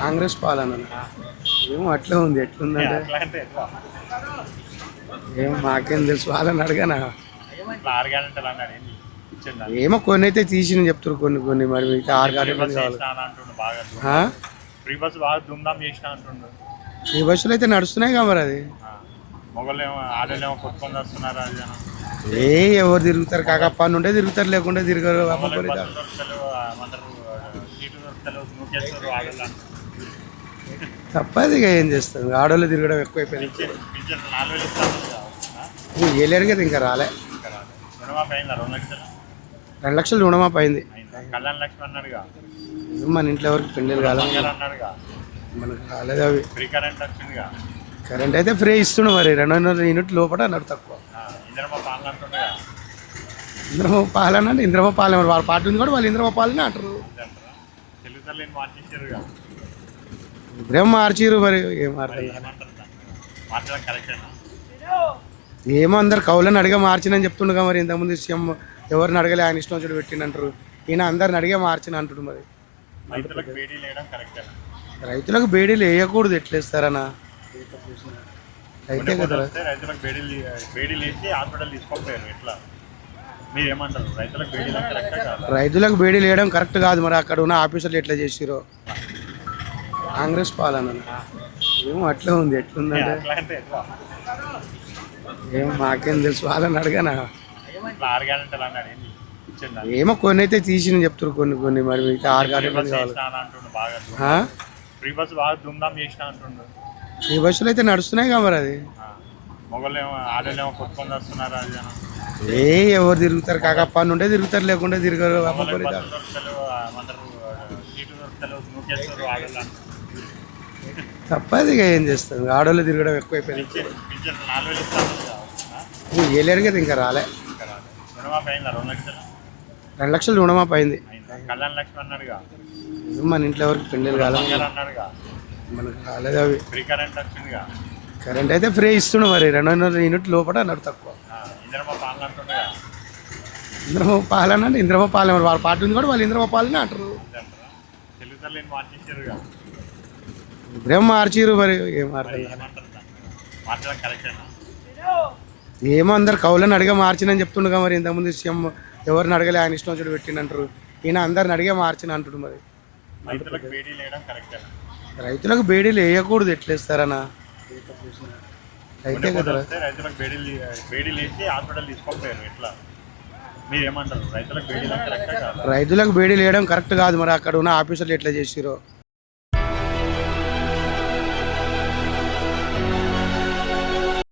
కాంగ్రెస్ పాలన. ఏమో అట్లా ఉంది ఎట్లుందంటే? ఏమో మాకేం తెలుసు వాళ్ళని అడగనా? ఏమో కొన్ని అయితే తీసిన చెప్తారు కొన్ని కొన్ని మరి మిగతా ఆరు గంటలు కావాలి. ఫ్రీ ఈ బస్సులు అయితే నడుస్తున్నాయి కదా మరి అది. ఏమో ఏ ఎవరు తిరుగుతారు? కాకప్ప నుండే తిరుగుతారు లేకుంటే తిరగరు అమ్మ చేస్తారు నూకేస్తారు తప్పదు ఇక ఏం చేస్తాం ఆడవాళ్ళు తిరగడం ఎక్కువైపోయింది. పింఛన్ నువ్వు ఏలేరు కదా ఇంకా రాలే. రెండు లక్షలు రుణమాప అయింది. మన ఇంట్లో ఎవరికి పెళ్ళిళ్ళు కాలేదు మనకు రాలేదు అవి. కరెంట్ అయితే ఫ్రీ ఇస్తుండే మరి. రెండు వందల యూనిట్ లోపల అన్నాడు తక్కువ. ఆ, పాలన అంటుండగా ఇంద్రమ పాలన అంటే ఇంద్రమ పాలన. వాళ్ళ పార్టీ ఉంది కూడా వాళ్ళు ఇంద్రమ పాలనే అంటారు. ఇదంటారా తెలుగు తల్లిని మార్చేసారుగా ఇప్పుడేం మార్చిరు మరి? ఏం? మార్చడం కరెక్టేనా? ఏమో అందరు కౌలను అడిగే మార్చినని చెప్తుండగా మరి. ఇంతకుముందు సీఎం ఎవరిని అడగలే? ఆయన ఇష్టం వచ్చి పెట్టినంటారు ఈయన అందరిని అడిగే మార్చిన అంటుడు మరి. రైతులకు బేడీలు వేయకూడదు ఎట్లేస్తారనా అయితే కదా. రైతులకు బేడీలు బేడీలు వేసి హాస్పిటల్ తీసుకోకపోయారు ఎట్లా? రైతులకు బేడీలు వేయడం కరెక్ట్ కాదు? మరి అక్కడ ఉన్న ఆఫీసర్లు ఎట్లా చేసిరో? కాంగ్రెస్ పాలన. ఏమో అట్లా ఉంది ఎట్లుందంటే? ఏమో మాకేం తెలుసు వాళ్ళని అడగనా? ఏమో కొన్ని అయితే తీసి చెప్తారు కొన్ని కొన్ని మరి మిగతా ఆరు ఫ్రీ గంటలు బస్ కావాలి చేసిన? ఫ్రీ బాగా దుమ్దాం అంటుండు. బస్సులు అయితే నడుస్తున్నాయి కదా మరి అది. ఆ, మొగలు ఏమో ఆడోళ్ళు ఏమో కొట్టుకొని వస్తున్నారు అది ఏ ఎవరు తిరుగుతారు? కాకప్ప అని ఉంటే తిరుగుతారు లేకుంటే తిరగరు. తప్పదు ఇక ఏం చేస్తాం? ఆడోళ్ళు తిరగడం ఎక్కువైపోయింది. ఏలేరు కదా ఇంకా రాలే. రెండు లక్షలు? రుణమాప అయింది. మన ఇంట్లో ఎవరికి పెళ్ళిళ్ళు కాలేదు మనకు రాలేదు అవి. కరెంట్ అయితే ఫ్రీ ఇస్తుండు మరి. రెండు వందల యూనిట్ లోపల నడు తక్కువ. ఇంద్రమ పాలన అంటే ఇంద్రమ పాలన వాళ్ళ పార్టీ ఉంది కూడా వాళ్ళు ఇంద్రమ పాలన అంటారు. ఇప్పుడేం మార్చిరు మరి? ఏం ఏమో అందరు కౌలను అడిగే మార్చినని చెప్తుండగా మరి ఇంతకుముందు సీఎం ఎవరిని అడగలే? ఆయన ఇష్టం వచ్చి పెట్టినంటారు ఈయన అందరిని అడిగే మార్చిన అంటుడు మరి. రైతులకు బేడీలు వేయకూడదు ఎట్లేస్తారనా అయితే కదా. రైతులకు బేడీలు బేడీలు వేసి హాస్పిటల్ ఎట్లా? రైతులకు బేడీలు వేయడం కరెక్ట్ కాదు మరి. అక్కడ ఉన్న ఆఫీసర్లు ఎట్లా చేసిరో